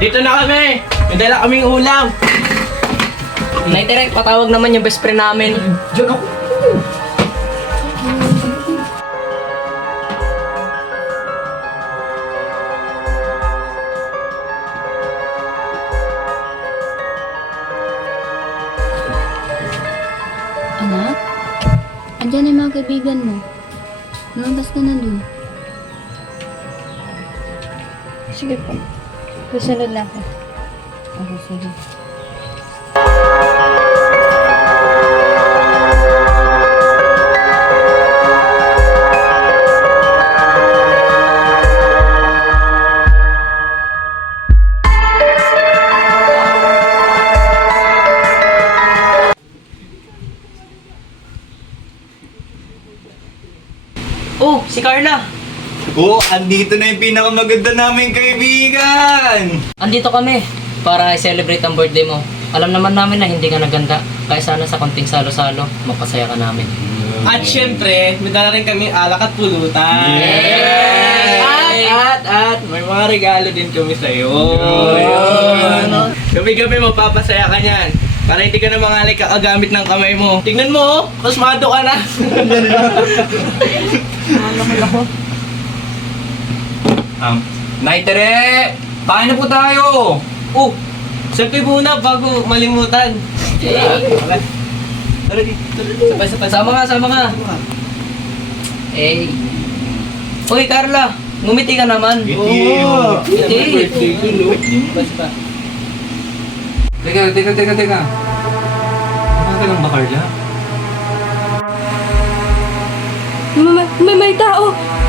Dito na kami. May dala kaming ulam. Naitere, patawag naman yung best friend namin. Diyan ako. Anak? Andyan yung mga kaibigan mo. Lumabas ka na dun. Sige po. Susunod lang ako. Okay, sige. Oh, si Carla. Oo, andito na yung pinakamaganda naming kaibigan! Andito kami para i-celebrate ang birthday mo. Alam naman namin na hindi ka naganda. Kaya sana sa konting salo-salo, mapasaya ka namin. At syempre, may dala rin kami alak at pulutan. Yay! At, at, at, may mga regalo din kami sa'yo. Yun. Gabi-gabi mapapasaya ka niyan. Para hindi ka na mangalay kakagamit ng kamay mo. Tingnan mo, oh, kosmado ka na. Um, Naitere! Kain na po tayo! oh, selfie muna bago malimutan. Okay. Tara dito. Sabay, sabay. Sama nga, sama nga. Eh. Uy, Carla, ngumiti ka naman. Oo. No? Sabay, sabay. Teka, teka, teka, teka. Ano ka lang ba, Carla? May, may, may tao!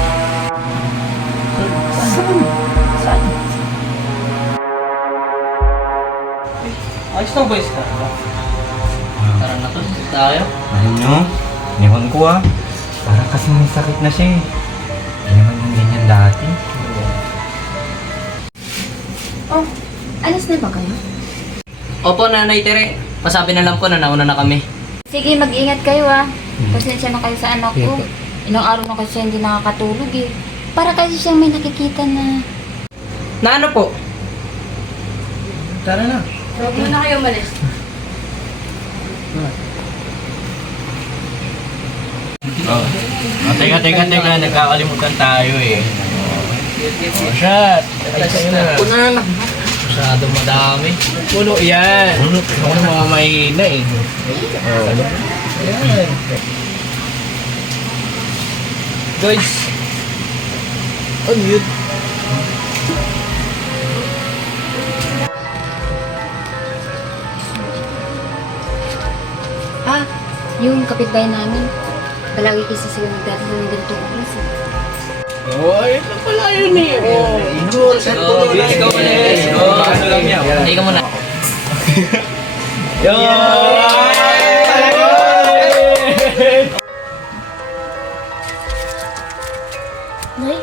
Ng voice ka. Tara na to, tayo. Ano nyo? Ewan ko ah. Parang kasi may sakit na siya eh. Hindi naman yung ganyan dati. Oh, alis na ba kayo? Opo, Nanay Tere. Masabi na lang po na nauna na kami. Sige, mag-ingat kayo ah. Pasensya na kayo sa anak ko. Ilang araw na kasi siya hindi nakakatulog eh. Para kasi siyang may nakikita na... Na ano po? Tara na. Huwag mo na kayo umalis. Oh. oh teka, teka, teka. Nagkakalimutan tayo eh. Oh, shot. Ay, sa'yo na. Masyado madami. Puno yan. Ako na mga mahina eh. Oh. Yan. Guys. Unmute. Yung kapitbahay namin. Palagi kasi sila nagdadala ng ganitong oras eh. Oh, ayun lang pala yun eh. Oh. Set Oh, tuloy lang. ikaw. Oh, Oh, ano lang yan. Hindi ka muna. Yo! Nay,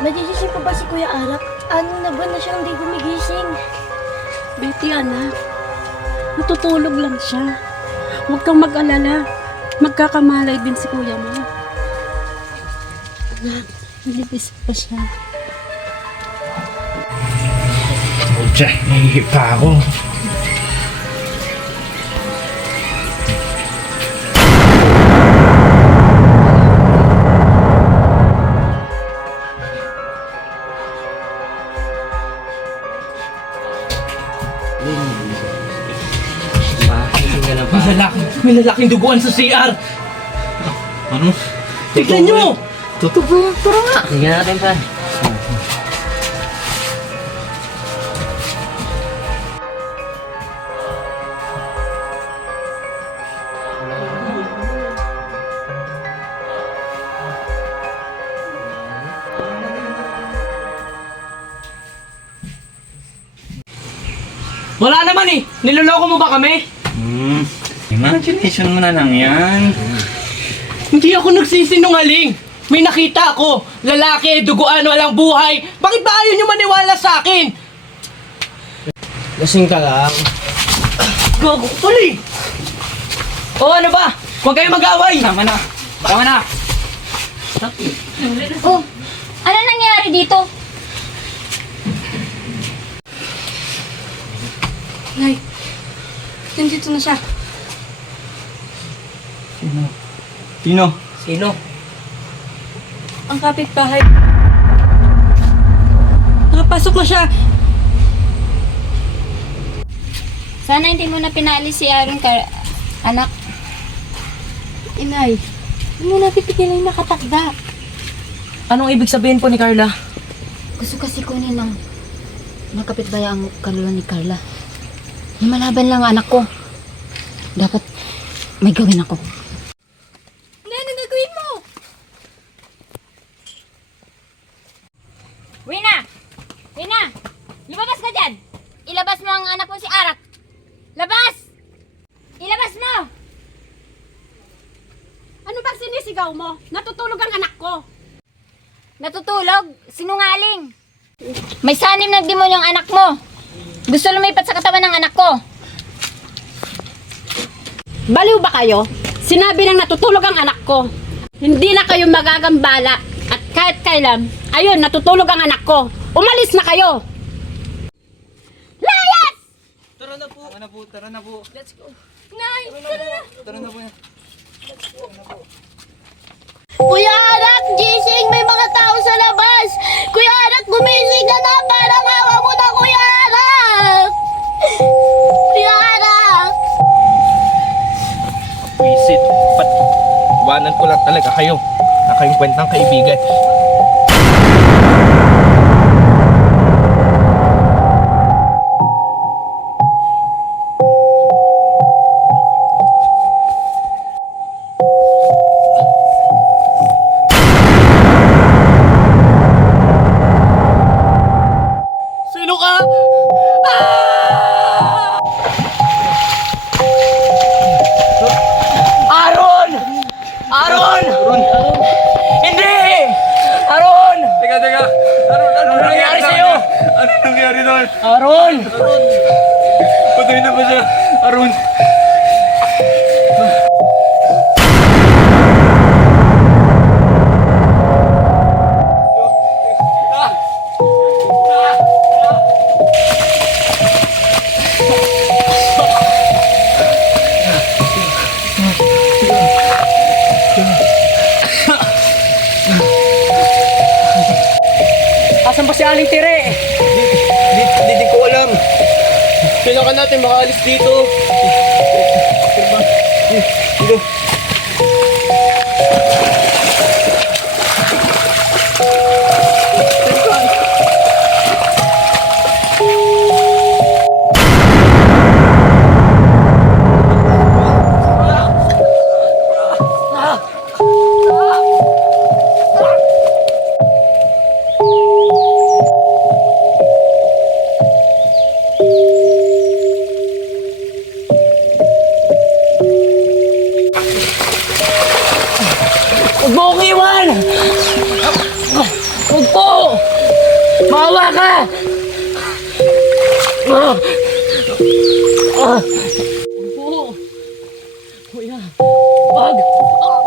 nagigising pa ba si Kuya Arak? Ano na ba na siyang hindi gumigising? Betty, anak. Natutulog lang siya. Huwag kang mag-alala. Magkakamalay din si kuya mo. Anak, nalilis pa siya. Pucha, nahihipa ako. May lalaking duguan sa CR. Ano? Tignan nyo! Tingnan natin pa. Wala naman eh! Niloloko mo ba kami? Imagination mo na lang yan. Hindi ako nagsisinungaling! May nakita ako! Lalaki, duguan, walang buhay! Bakit ba ayaw nyo maniwala sa akin? Lasing ka lang. Gago, tuloy! O ano ba? Huwag kayo mag-away! Tama na! Tama na! Oh, ano nangyari dito? Nay, nandito na siya. Sino? Sino? Sino? Ang kapitbahay. Nakapasok na siya. Sana hindi mo na pinaalis si Aaron ka, anak. Inay, hindi mo pigilan yung nakatakda. Anong ibig sabihin po ni Carla? Gusto kasi kunin ng nakapitbaya ang kaluluwa ni Carla. Lumalaban lang ang anak ko. Dapat may gawin ako. Nay, ano gagawin mo? Wina! Wina! Lumabas ka dyan! Ilabas mo ang anak ko si Arak! Labas! Ilabas mo! Ano bang sinisigaw mo? Natutulog ang anak ko. Natutulog? Sinungaling! May sanim na demonyo ang anak mo! Gusto lumipat sa katawan ng anak ko! Baliw ba kayo? Sinabi nang natutulog ang anak ko. Hindi na kayo magagambala. At kahit kailan, ayun, natutulog ang anak ko. Umalis na kayo! Layas! Tara na po. Tara na po, tara na po. Let's go. Nay! Tara na! Tara na po. Kuya Anak, gising! May mga tao sa labas! Kuya Anak, gumising ka na! Parang awa mo na, Kuya Anak! Kuya Anak! Visit. Pat, iwanan ko lang talaga kayo. Na kayong kwentang kaibigan. Aaron! Patay na ba siya? Arun. Asan ba si Aling Tire? Kailangan natin makaalis dito. Dito. Ah! Huwag po! Kuya! Wag!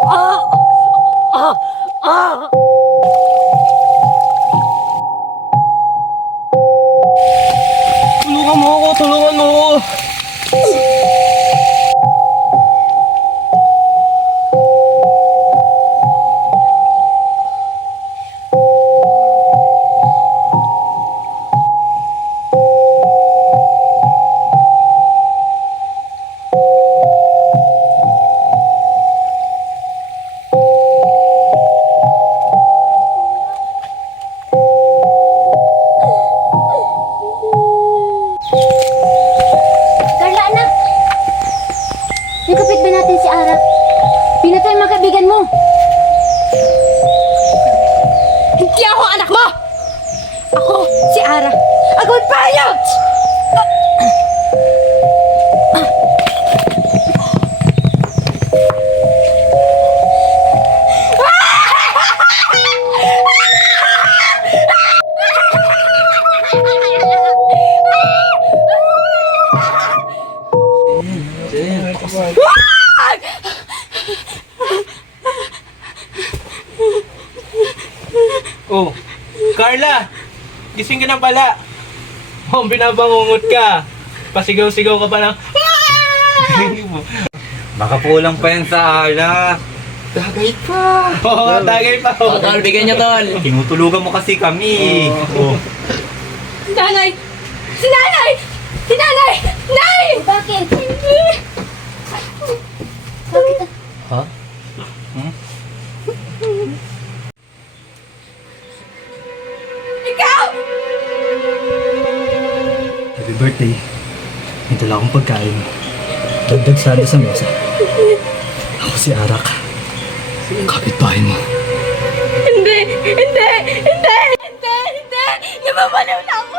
Ah! Ah! Ah! Tulungan si Ara. Ako Gising ka na pala. Oh, binabangungot ka. Pasigaw-sigaw ka pa lang. Baka pulang pa yan sa alak. Dagay pa. Oo, tagay pa. O, tol, bigyan nyo, tol. Tinutulugan mo kasi kami. Oh. Nanay! Si nanay! Si nanay! Nay! Bakit? Bakit? Dala akong pagkain. Dagdag sada sa mesa. Ako si Arak. Kapitbahay mo. Hindi! Hindi! Hindi! Hindi! Hindi! Nababaliw na ako!